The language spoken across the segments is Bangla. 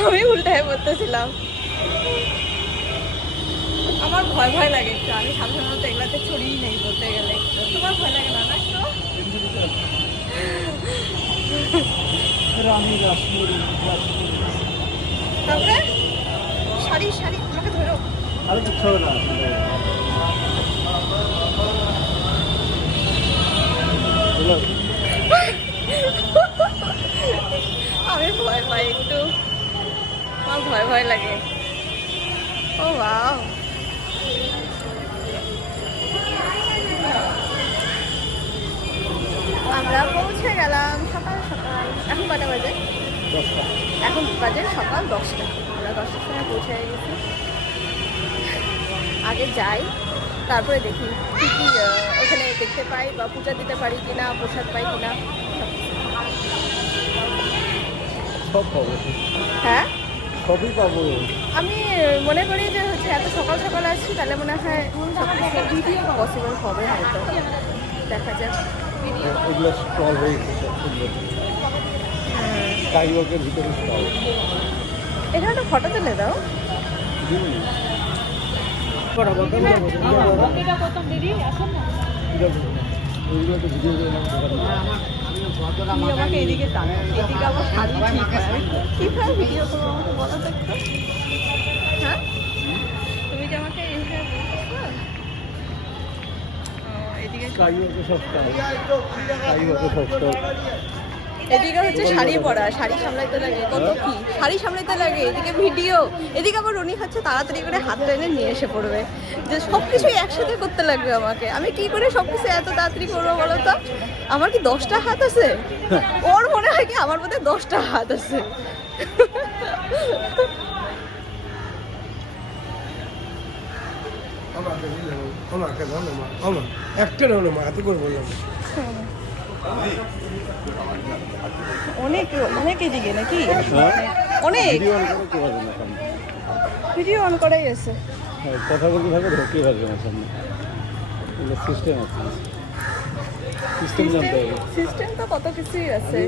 আমি উল্টায় পড়তেছিলাম। আমার ভয় ভয় লাগে একটু আমি সাধারণত এগুলাতে চড়িই নেই বলতে গেলে তোমার ভয় লাগে না না তারপরে? শাড়ি শাড়ি আমাকে ধরো। আরে কিচ্ছু না। চলো। আমি ভয় পাই একটু। আমার ভয় ভয় লাগে। ও বাও আমরা পৌঁছে গেলাম সকাল সকাল। এখন কটা বাজে? এখন বাজে সকাল দশটা। আমরা দশটার সময় পৌঁছে গেছি। আগে যাই তারপরে দেখি কী কী ওখানে দেখতে পাই বা পূজা দিতে পারি কিনা প্রসাদ পাই কিনা। সব পাবো হ্যাঁ সবই পাবো আমি মনে করি যে হচ্ছে এত সকাল সকাল আসছি তাহলে মনে হয় পসিবল হবে হয়তো দেখা যাক এগুলো স্টল হয়ে গেছে সুন্দর ওয়াকের ভিতরে স্টল এখানে তো ফটো তুলে দাও আমাকে এদিকে এদিকে আমার ঠিক হয়। কীভাবে ভিডিও হ্যাঁ? তুমি কি আমাকে এদিকে স্কাই ওয়াকে এদিকে হচ্ছে শাড়ি পরা শাড়ি সামলাইতে লাগে কত কি শাড়ি সামলাইতে লাগে এদিকে ভিডিও এদিকে আবার রনি হচ্ছে তাড়াতাড়ি করে হাত টেনে নিয়ে এসে পড়বে যে সব কিছুই একসাথে করতে লাগবে আমাকে আমি কি করে সব কিছু এত তাড়াতাড়ি করব বলো তো আমার কি দশটা হাত আছে ওর মনে হয় কি আমার মধ্যে দশটা হাত আছে আমাকে দাও না মা আমার একটা দাও না মা এত করে বললাম অনেক অনেক এদিকে নাকি? হ্যাঁ অনেক? ভিডিও অন করাই আছে। হ্যাঁ, কথা বলতে থাকো ঢোকে আসবে না সামনে? সিস্টেম আছে। সিস্টেম জানতে হবে। সিস্টেম তো কত কিছুই আছে।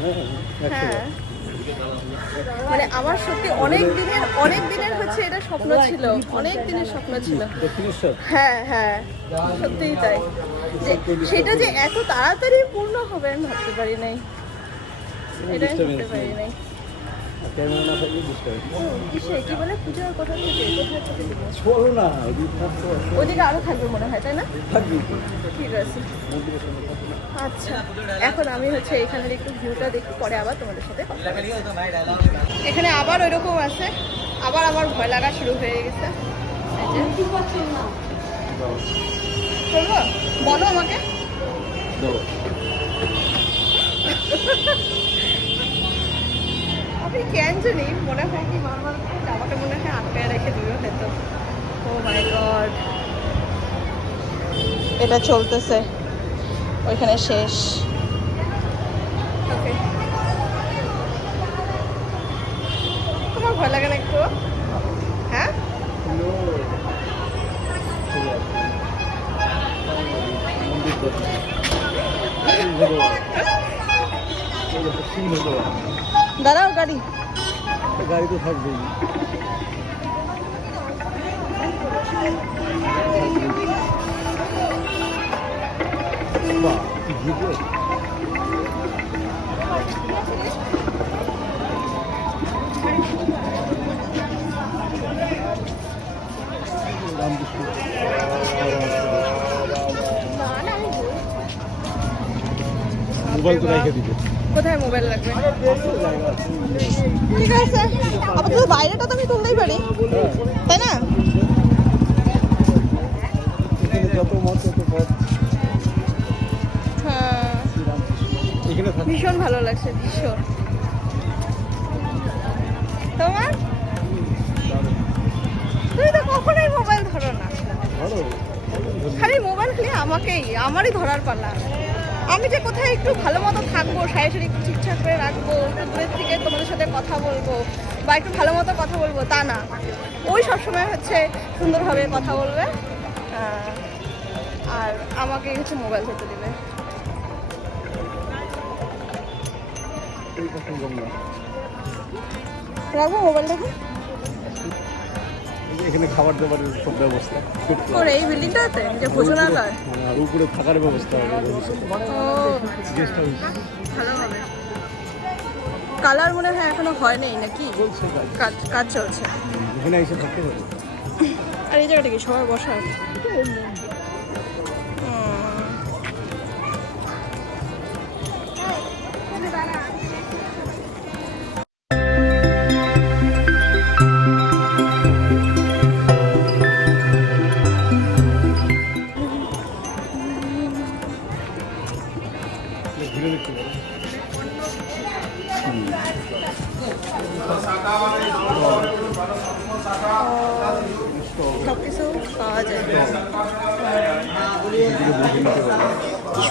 হ্যাঁ হ্যাঁ। মানে আমার সত্যি অনেক দিনের অনেক দিনের হচ্ছে এটা স্বপ্ন ছিল। অনেক দিনের স্বপ্ন ছিল। হ্যাঁ হ্যাঁ। সত্যিই তাই। সেটা যে এত তাড়াতাড়ি পূর্ণ হবে আমি ভাবতে পারি নাই। এটা আমি ভাবতে পারি নাই। ওদিকে আরও থাকবে মনে হয় তাই না? ঠিক আছে। আচ্ছা এখন আমি হচ্ছে এখানের একটু ভিউটা দেখি পরে আবার তোমাদের সাথে এখানে আবার ওইরকম আছে আবার আমার ভয় লাগা শুরু হয়ে গেছে। চলবো বলো আমাকে। দাও আমি কেন জানি মনে হয় কি মামার আমাকে মনে হয় আটকায় রেখে দিবে হয়তো। ও মাই গড এটা চলতেছে। ওইখানে শেষ। ওকে তোমার ভয় লাগে দাঁড়াও গাড়ি। গাড়ি তো থাকবেই বাহ, মোবাইল তো রেখে দিবে। কোথায় মোবাইল লাগবে। ঠিক আছে। আপাতত বাইরেটা তো আমি তুলতেই পারি। তাই না? যত মত তত পথ ভীষণ ভালো লাগছে ভীষণ। তোমার? তুমি তো কখনোই মোবাইল ধরো না। খালি মোবাইল খালি আমাকেই আমারই ধরার পালা। আমি যে কোথায় একটু ভালো মতো থাকব সারি সারি একটু ঠিকঠাক করে রাখব একটু দূরের থেকে তোমাদের সাথে কথা বলব বা একটু ভালো মতো কথা বলব তা না। ওই সবসময় হচ্ছে সুন্দরভাবে কথা বলবে আর আমাকে হচ্ছে মোবাইল ধরতে দেবে। রাখব মোবাইল দেখো। এই যে এখানে খাবার দাবারের সব ব্যবস্থা। খুব ওর এই বিল্ডিংটাতে যে ভোজনালয় আর উপরে থাকার ব্যবস্থা হবে ও গেস্ট হাউস ভালো হবে কালার মনে হয় এখনও হয়নি নাকি? বলছে কাজ। কাজ চলছে। এখানে এসে থাকতে পারে আর এই জায়গাটা কি? সবাই বসার হুম।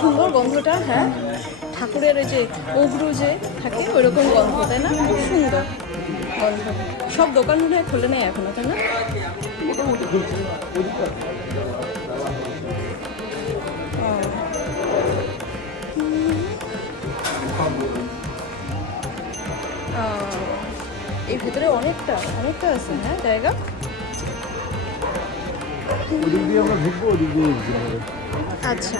সুন্দর গন্ধটা হ্যাঁ। ঠাকুরের ওই যে অগ্রু যে থাকে ওই রকম গন্ধ, তাই না? খুব সুন্দর গন্ধ। সব দোকান মনে হয় খোলে নেয় এখনও, তাই না? এই ভিতরে অনেকটা অনেকটা আছে হ্যাঁ জায়গা? ওদিক দিয়ে আমরা ঢুকবো, ওদিক দিয়ে আচ্ছা।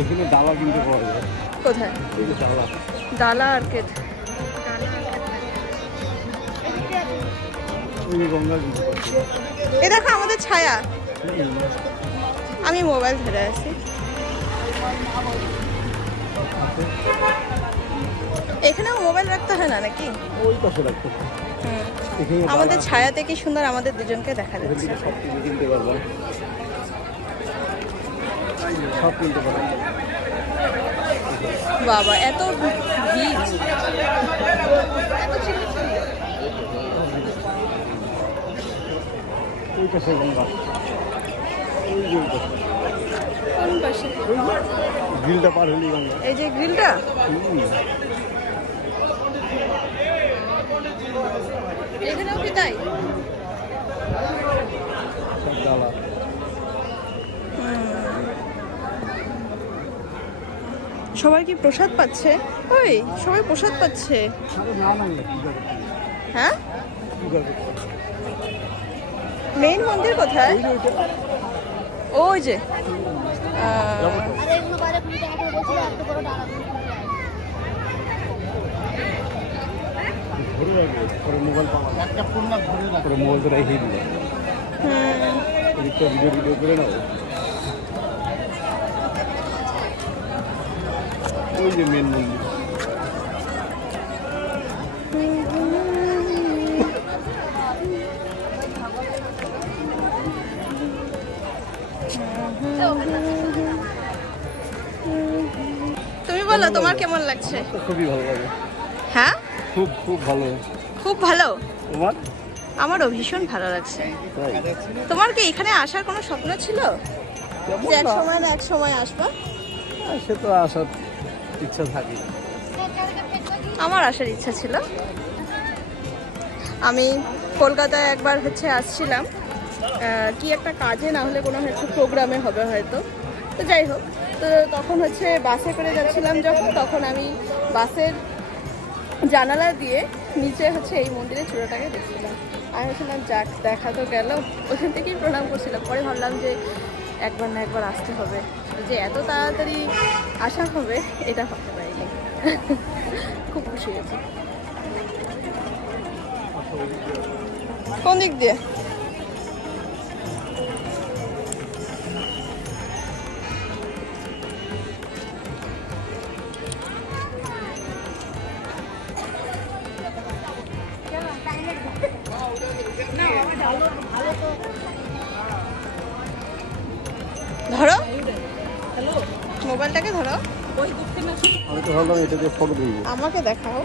এখানে ডালা কিনতে পাওয়া যায় কোথায়? ডালা ডালা আর কিনতে এ দেখো আমাদের ছায়া। আমি মোবাইল ধরে আছি। এখানেও মোবাইল রাখতে হয় না নাকি? ওই পাশে রাখতে আমাদের ছায়াতে কি সুন্দর আমাদের দুজনকে দেখা যাচ্ছে। সব কিনতে পারব বাবা এত ভিড়। ওই পাশে গঙ্গা। ওই যে ওই পাশে? কোন পাশে গ্রিলটা পার হলেই গঙ্গা। এই যে গ্রিলটা? এখানেও কি তাই? ডালা সবাই কি প্রসাদ পাচ্ছে? ওই সবাই প্রসাদ পাচ্ছে। হ্যাঁ? মেইন মন্দির কোথায়? ওই যে তো। করে বলছিল এত বড় ডালা ধরে রাখবে পরে মোবাইল পাওয়া একটা ফোন না ধরে রাখবে পরে মোবাইলটা রেখে দিবে হুম, এদিকটা ভিডিও ভিডিও করে নাও ওই যে মেন মন্দির। তুমি বলো তোমার কেমন লাগছে? খুবই ভালো লাগে। হ্যাঁ? খুব খুব ভালো। খুব ভালো? তোমার? আমারও ভীষণ ভালো লাগছে। তোমার কি এখানে আসার কোনো স্বপ্ন ছিল? এক সময় না এক সময় আসবা? সে তো আসার ইচ্ছা থাকে। আমার আসার ইচ্ছা ছিল। আমি কলকাতায় একবার হচ্ছে আসছিলাম। কি একটা কাজে না হলে কোনো হচ্ছে প্রোগ্রামে হবে হয়তো। তো যাই হোক, তো তখন হচ্ছে বাসে করে যাচ্ছিলাম যখন, তখন আমি বাসের জানালা দিয়ে নিচে হচ্ছে এই মন্দিরের চূড়াটাকে দেখছিলাম। আমি ভাবছিলাম, যাক, দেখা তো গেল। ওখান থেকেই প্রণাম করছিলাম। পরে ভাবলাম যে একবার না একবার আসতে হবে। যে এত তাড়াতাড়ি আসা হবে এটা ভাবতে পারিনি। খুব খুশি হয়েছি। কোন দিক দিয়ে? মোবাইলটাকে ধরো। আমি তো ভাবলাম এটা দিয়ে ফটো তুলবো। আমাকে দেখাও।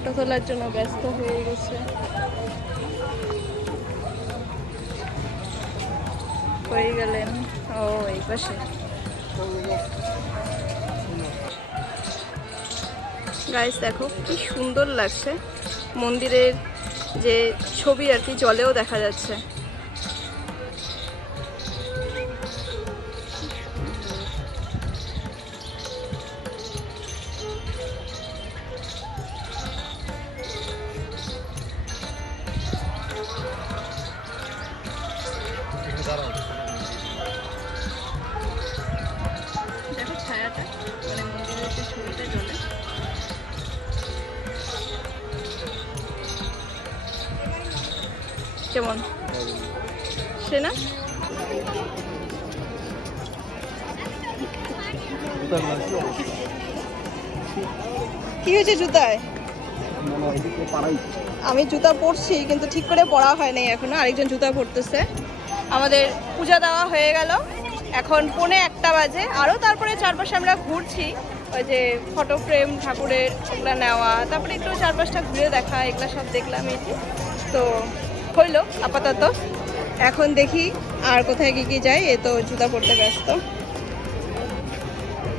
ফটো তোলার জন্য ব্যস্ত হয়ে গেছে। হয়ে গেলেন? ও, এই পাশে। গাইস দেখো কি সুন্দর লাগছে। মন্দিরের যে ছবি আর কি জলেও দেখা যাচ্ছে। কেমন? সে না? কি হয়েছে জুতায়? আমি জুতা পরছি, কিন্তু ঠিক করে পরা হয় নাই এখনও। আরেকজন জুতা পরতেছে। আমাদের পূজা দেওয়া হয়ে গেল। এখন পৌনে একটা বাজে। আরও তারপরে চারপাশে আমরা ঘুরছি। ওই যে ফটো ফ্রেম ঠাকুরের ওগুলা নেওয়া, তারপরে একটু চারপাশটা ঘুরে দেখা, এগুলা সব দেখলাম এই তো হইল, আপাতত। এখন দেখি আর কোথায় কি কি যাই এ তো জুতা পরতে ব্যস্ত।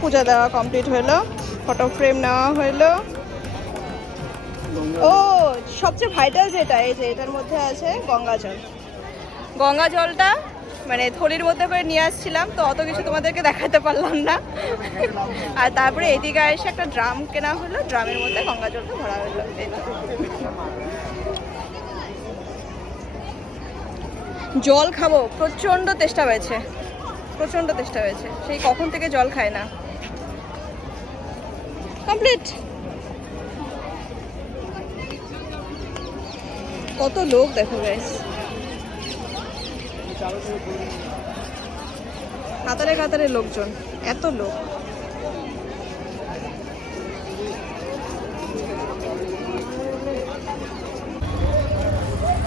পূজা দেওয়া কমপ্লিট হলো ফটো ফ্রেম নেওয়া হইল। ও, সবচেয়ে ভাইটাল যেটা, এই যে এটার মধ্যে আছে গঙ্গা জল। গঙ্গা জলটা মানে থলির মধ্যে করে নিয়ে আসছিলাম, তো অত কিছু তোমাদেরকে দেখাতে পারলাম না। আর তারপরে এদিকে এসে একটা ড্রাম কেনা হলো, ড্রামের মধ্যে গঙ্গা জলটা ভরা হলো এই তো। জল খাব, প্রচণ্ড তেষ্টা পেয়েছে প্রচণ্ড তেষ্টা পেয়েছে সেই কখন থেকে জল খায় না। কমপ্লিট। কত লোক দেখো গাইস কাতারে কাতারে লোকজন, এত লোক।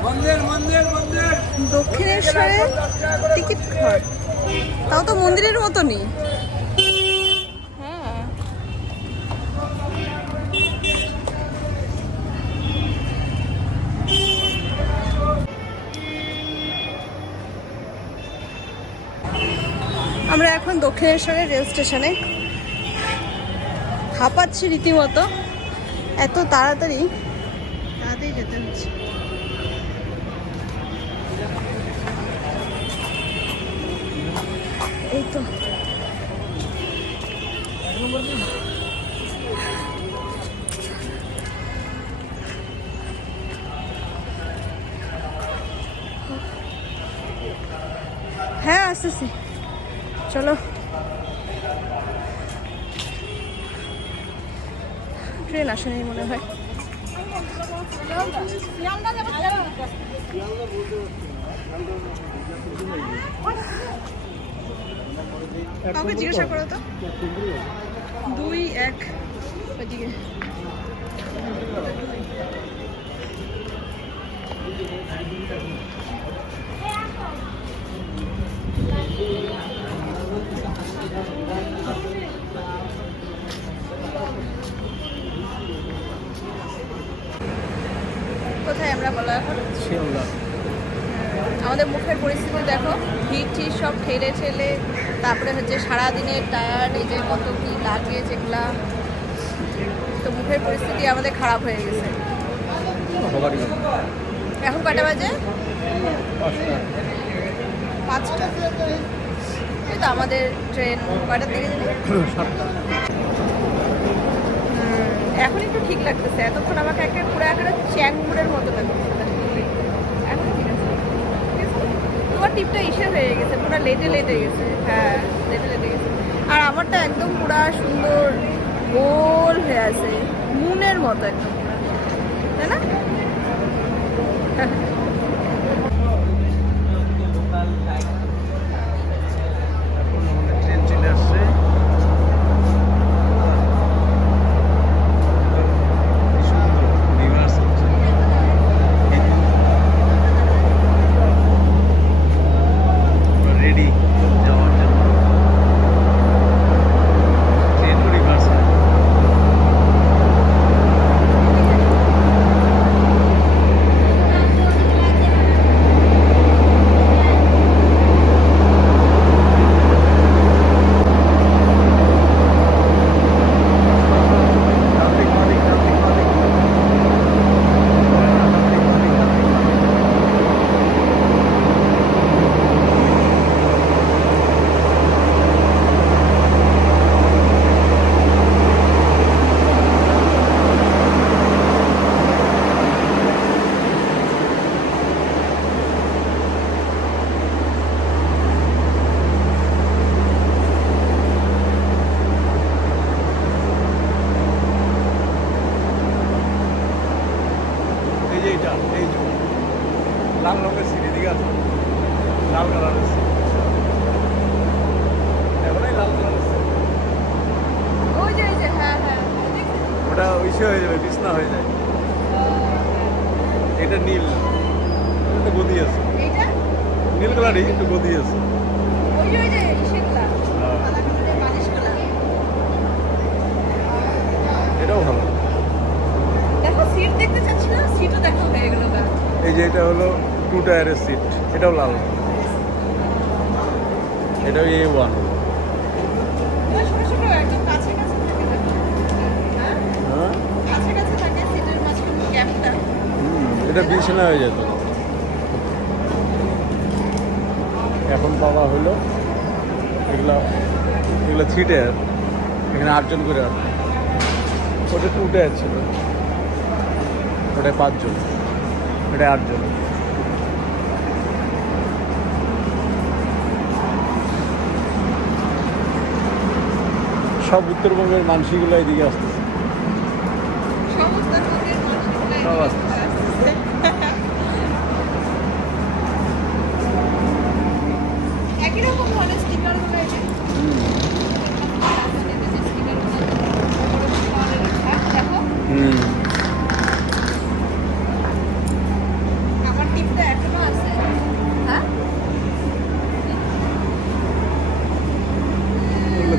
মন্দির মন্দির দক্ষিণেশ্বরে টিকিট ঘর। তাও তো মন্দিরের মতনই। হ্যাঁ। আমরা এখন দক্ষিণেশ্বরের রেল স্টেশনে। হাঁপাচ্ছি রীতিমতো। এত তাড়াতাড়ি। তাড়াতাড়ি যেতে হচ্ছে। এই তো হ্যাঁ আসতেছি। চলো। ট্রেন আসেনি মনে হয়। কাউকে জিজ্ঞাসা করো তো। দুই এক। ওইদিকে। কোথায় আমরা বলা এখন? শিয়ালদা আমাদের মুখের পরিস্থিতি দেখো, ভিড় টির সব ঠেলে ঠেলে, তারপরে হচ্ছে সারাদিনের টায়ার্ড, এই যে কত কি লাগে যেগুলা তো মুখের পরিস্থিতি আমাদের খারাপ হয়ে গেছে। এখন কয়টা বাজে? পাঁচটা। এই তো আমাদের ট্রেন কটার দিকে এখন একটু ঠিক লাগতেছে, এতক্ষণ আমাকে একটা পুরো একটা চ্যাংমুড়ের মতো লাগছে এখন ঠিক আছে ঠিক আছে? তোমার টিপটা ইসে হয়ে গেছে, পুরো লেটে লেটে গেছে। হ্যাঁ লেটে লেটে গেছে। আর আমারটা একদম পুরা সুন্দর গোল হয়ে আছে মুনের মতো একদম। তাই না এখন আমাদের ট্রেন চলে আসছে কি সুন্দর রিভার্স হচ্ছে রেডি যাওয়ার জন্য ট্রেনও রিভার্স হয় সিটটা এই যে লাল রঙের সিট এদিকে আছে লাল কালারের সিট এখনই লাল কালারের সিট ওই যে ওই যে হ্যাঁ হ্যাঁ দেখছি। ওটা ইসে হয়ে যাবে বিছনা হয়ে যায় এটা নীল একটু গদি আছে। নীল কালারই একটু গদি আছে। হ্যাঁ। এটাও ভালো। দেখো সিট দেখতে সিটও দেখা হয়ে গেল এই যে এটা হলো টু টায়ারের সিট এটাও লাল। এটাও এ ওয়ান ওই ছোট ছোট একদম এখন পাওয়া হলো। এগুলো এগুলো থ্রি টায়ার এখানে আটজন করে আছে। ওটা টু টায়ার ছিল। ওটায় পাঁচজন। এটা আটজন। সব উত্তরবঙ্গের মানসিকগুলো এদিকে আসতেছে। মানুষগুলো সব আসতেছে। একই রকম মানে স্টিকারগুলো এই যে দেখো হুম আমার টিপটা এখনও আছে হ্যাঁ এগুলো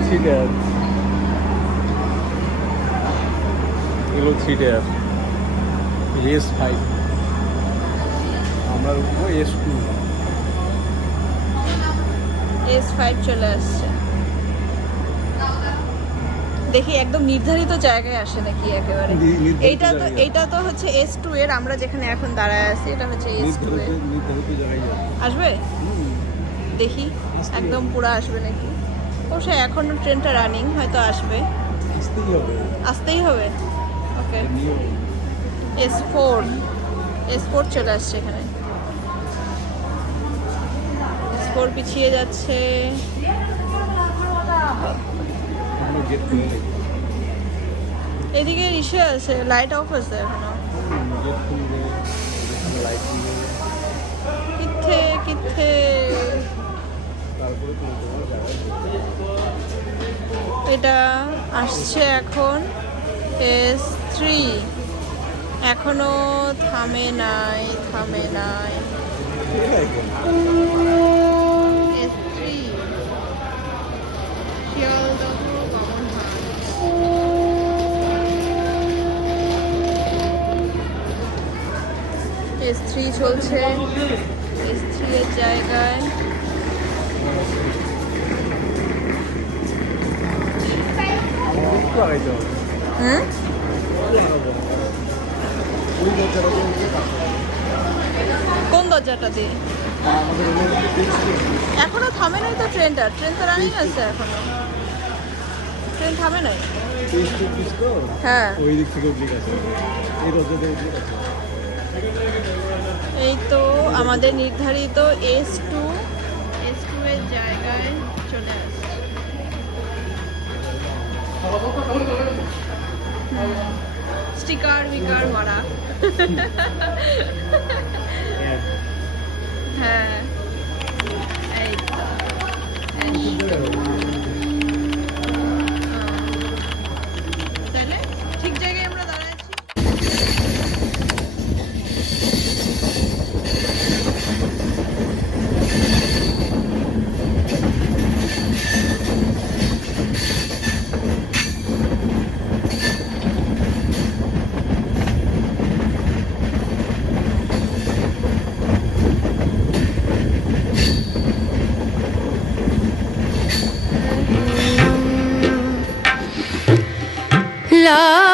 থ্রি টায়ার এগুলো থ্রি টায়ার এস ফাইভ আমরা উঠবো এস টু এস ফাইভ চলে আসছে দেখি একদম নির্ধারিত জায়গায় আসে নাকি একেবারে। এইটা তো এইটা তো হচ্ছে এস টু এর আমরা যেখানে এখন দাঁড়ায় আছি এটা হচ্ছে এস টু এর। আসবে? দেখি একদম পুরো আসবে নাকি? অবশ্য এখনও ট্রেনটা রানিং হয়তো আসবে। আসতেই হবে। Okay S four S four চলে আসছে এখানে। এস ফোর পিছিয়ে যাচ্ছে। আমরা গেট খুলে দেখি। এদিকে ইসে আছে লাইট অফ আছে এখনও। গেট খুলবে লাইট দিবে কিথে কিথে। এটা আসছে এখন এস থ্রি এখনও থামে নাই থামে নাই। এস থ্রি চলছে। এস থ্রি এর জায়গায়। কাছে। কোন দরজাটা দিয়ে? এখনও থামে নাই তো ট্রেনটা। ট্রেন তো রানিং আছে এখনও। ট্রেন থামে নাই? হ্যাঁ। ওই দিক থেকে উঠলে গেছে এই গেছে এই তো আমাদের নির্ধারিত এস টু এস টু এর জায়গায় চলে আসছে। স্টিকার মিকার মারা হ্যাঁ। এই তো। love.